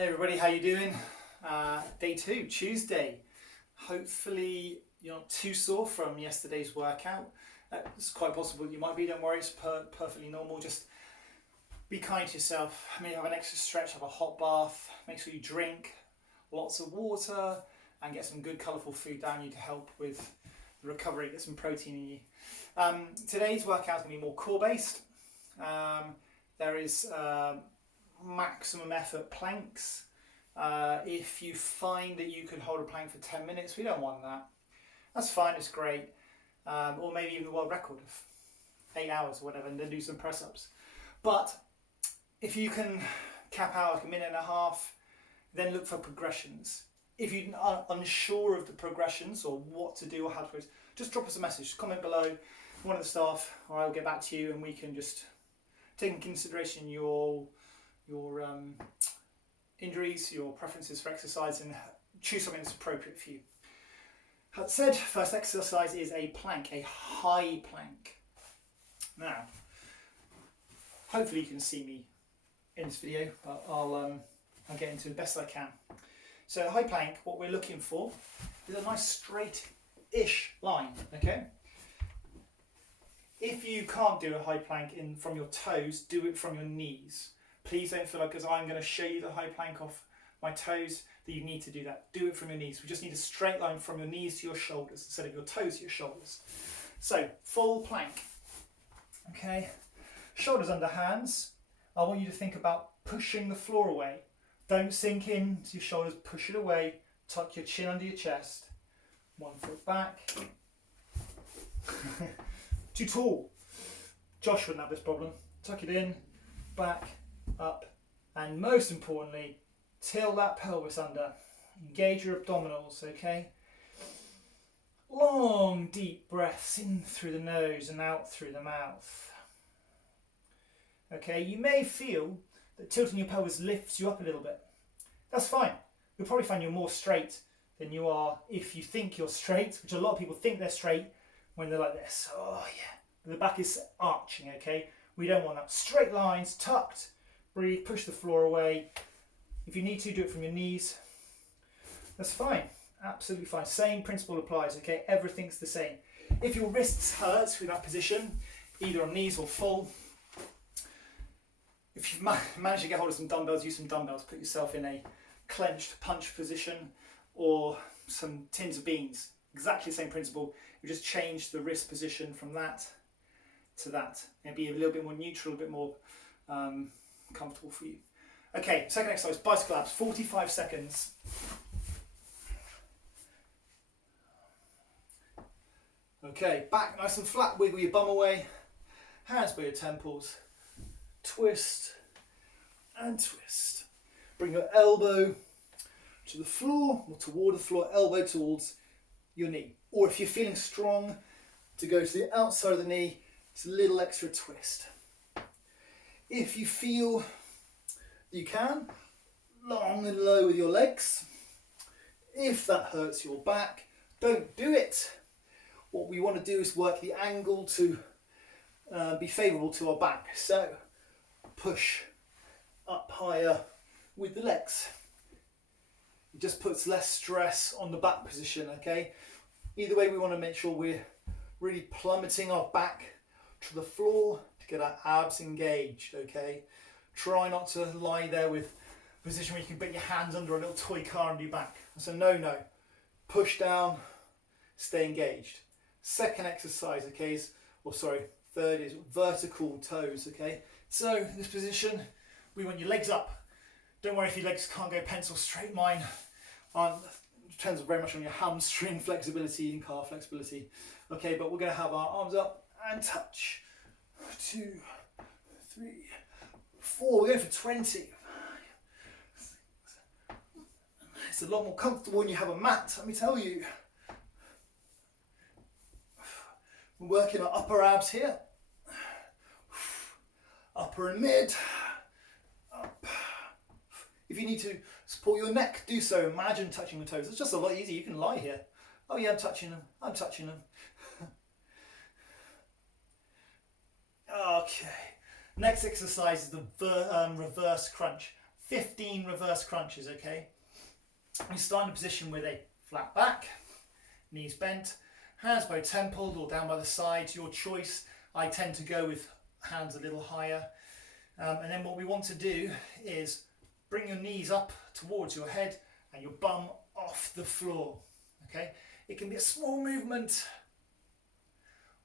Hey everybody, how you doing? Day 2, Tuesday. Hopefully you're not too sore from yesterday's workout. It's quite possible you might be, don't worry, it's perfectly normal. Just be kind to yourself. Maybe have an extra stretch, have a hot bath, make sure you drink lots of water and get some good colourful food down you to help with the recovery, get some protein in you. Today's workout is going to be more core based. There is maximum effort planks. If you find that you can hold a plank for 10 minutes, we don't want that. That's fine, it's great. Or maybe even the world record of 8 hours or whatever, and then do some press ups. But if you can cap out like a minute and a half, then look for progressions. If you are unsure of the progressions or what to do or how to do it, just drop us a message, comment below, one of the staff, or I'll get back to you and we can just take in consideration your injuries, your preferences for exercise, and choose something that's appropriate for you. That said, first exercise is a plank, a high plank. Now, hopefully you can see me in this video, but I'll get into it best I can. So high plank, what we're looking for is a nice straight-ish line, okay? If you can't do a high plank from your toes, do it from your knees. Please don't feel like, because I'm going to show you the high plank off my toes, that you need to do that. Do it from your knees. We just need a straight line from your knees to your shoulders instead of your toes to your shoulders. So, full plank. Okay, shoulders under hands. I want you to think about pushing the floor away. Don't sink in to your shoulders, push it away. Tuck your chin under your chest. 1 foot back. Too tall. Josh wouldn't have this problem. Tuck it in, back, up, and most importantly, tilt that pelvis under. Engage your abdominals, okay? Long, deep breaths in through the nose and out through the mouth. Okay, you may feel that tilting your pelvis lifts you up a little bit. That's fine. You'll probably find you're more straight than you are if you think you're straight, which a lot of people think they're straight when they're like this. Oh yeah. But the back is arching, okay? We don't want that. Straight lines, tucked. Breathe, push the floor away. If you need to, do it from your knees. That's fine, absolutely fine. Same principle applies, okay? Everything's the same. If your wrists hurt with that position, either on knees or full, if you've managed to get hold of some dumbbells, use some dumbbells. Put yourself in a clenched punch position or some tins of beans. Exactly the same principle. You just change the wrist position from that to that. It'll be a little bit more neutral, a bit more comfortable for you. Okay, second exercise, bicycle abs, 45 seconds. Okay, back nice and flat, wiggle your bum away, hands by your temples, twist and twist. Bring your elbow to the floor or toward the floor, elbow towards your knee. Or if you're feeling strong, to go to the outside of the knee, it's a little extra twist. If you feel you can, long and low with your legs. If that hurts your back, don't do it. What we want to do is work the angle to be favourable to our back. So push up higher with the legs. It just puts less stress on the back position, okay? Either way, we want to make sure we're really plummeting our back to the floor to get our abs engaged, okay? Try not to lie there with a position where you can put your hands under a little toy car under your back. That's a no-no. Push down, stay engaged. Second exercise, okay, third is vertical toes, okay? So in this position, we want your legs up. Don't worry if your legs can't go pencil straight. Mine depends very much on your hamstring flexibility and calf flexibility. Okay, but we're going to have our arms up and touch. 2, 3, 4. We're going for 20. It's a lot more comfortable when you have a mat, let me tell you. We're working our upper abs here. Upper and mid. Up. If you need to support your neck, do so. Imagine touching the toes. It's just a lot easier. You can lie here. Oh yeah, I'm touching them. I'm touching them. Okay. Next exercise is the reverse crunch. 15 reverse crunches, okay? We start in a position with a flat back, knees bent, hands both templed or down by the sides, your choice. I tend to go with hands a little higher. And then what we want to do is bring your knees up towards your head and your bum off the floor, okay? It can be a small movement,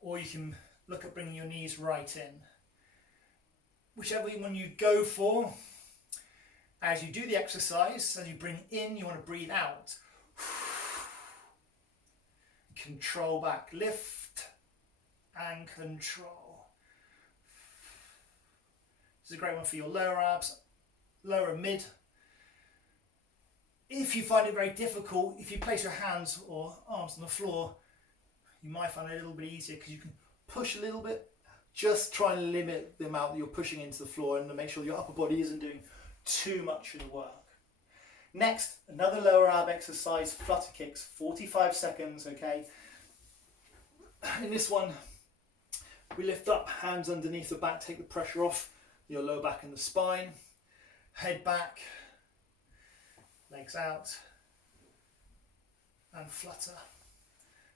or you can look at bringing your knees right in. Whichever one you go for, as you do the exercise, as you bring in, you want to breathe out. Control back, lift and control. This is a great one for your lower abs, lower and mid. If you find it very difficult, if you place your hands or arms on the floor, you might find it a little bit easier because you can push a little bit. Just try and limit the amount that you're pushing into the floor and to make sure your upper body isn't doing too much of the work. Next, another lower ab exercise, flutter kicks, 45 seconds, okay? In this one, we lift up, hands underneath the back, take the pressure off your lower back and the spine, head back, legs out, and flutter.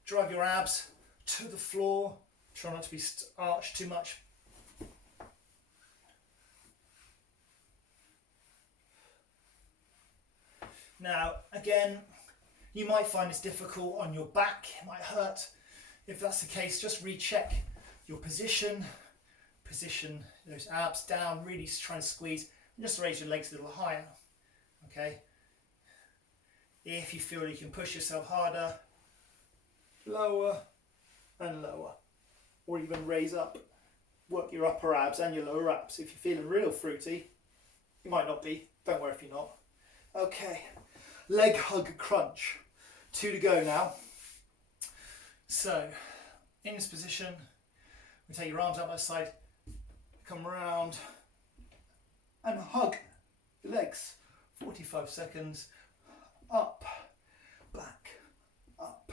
Drive your abs to the floor, try not to be arched too much. Now, again, you might find this difficult on your back, it might hurt. If that's the case, just recheck your position those abs down, really try and squeeze, and just raise your legs a little higher, okay? If you feel you can push yourself harder, lower and lower, or even raise up, work your upper abs and your lower abs. If you're feeling real fruity, you might not be, don't worry if you're not. Okay, leg hug crunch, 2 to go now. So, in this position, we take your arms out by the side, come around and hug the legs, 45 seconds, up, back, up,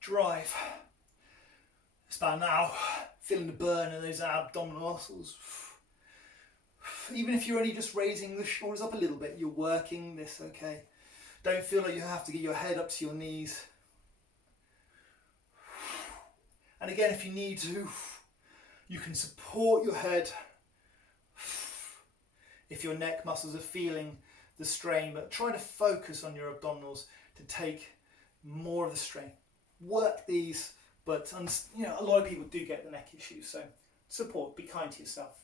drive. It's about now, feeling the burn in those abdominal muscles. Even if you're only just raising the shoulders up a little bit, you're working this, okay? Don't feel like you have to get your head up to your knees. And again, if you need to, you can support your head if your neck muscles are feeling the strain, but try to focus on your abdominals to take more of the strain. Work these, but you know, a lot of people do get the neck issues, so support, be kind to yourself.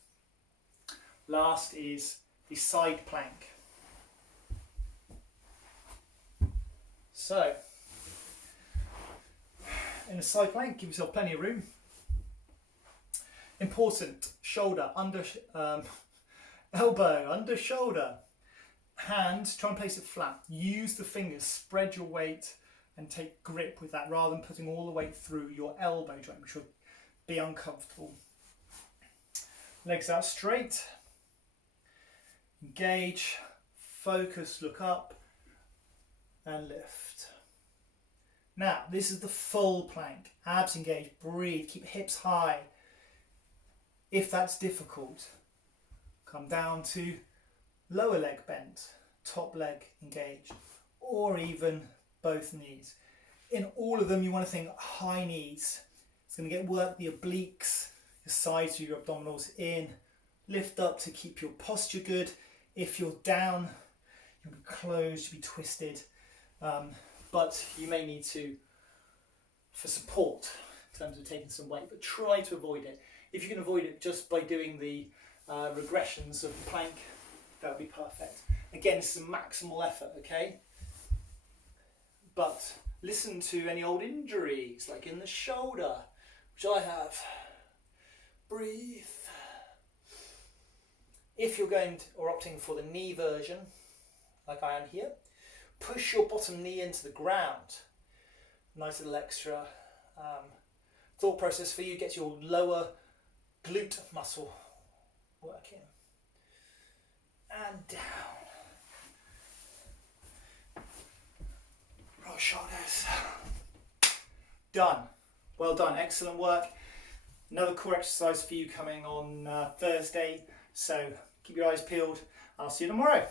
Last is the side plank. So, in a side plank, give yourself plenty of room. Important, shoulder, under, elbow, under shoulder. Hand, try and place it flat. Use the fingers, spread your weight and take grip with that rather than putting all the weight through your elbow joint, which will be uncomfortable. Legs out straight. Engage, focus, look up and lift. Now, this is the full plank. Abs engaged, breathe, keep hips high. If that's difficult, come down to lower leg bent, top leg engaged, or even both knees. In all of them, you want to think high knees. It's going to get work the obliques, the sides of your abdominals in. Lift up to keep your posture good. If you're down, you'll be closed, you'll be twisted. But you may need to, for support, in terms of taking some weight, but try to avoid it. If you can avoid it just by doing the regressions of the plank, that would be perfect. Again, this is a maximal effort, okay? But listen to any old injuries, like in the shoulder, which I have. Breathe. If you're going to, or opting for the knee version, like I am here, push your bottom knee into the ground. Nice little extra thought process for you. Get your lower glute muscle working. And down. Roll shoulders. Done. Well done. Excellent work. Another core exercise for you coming on Thursday. So keep your eyes peeled. I'll see you tomorrow.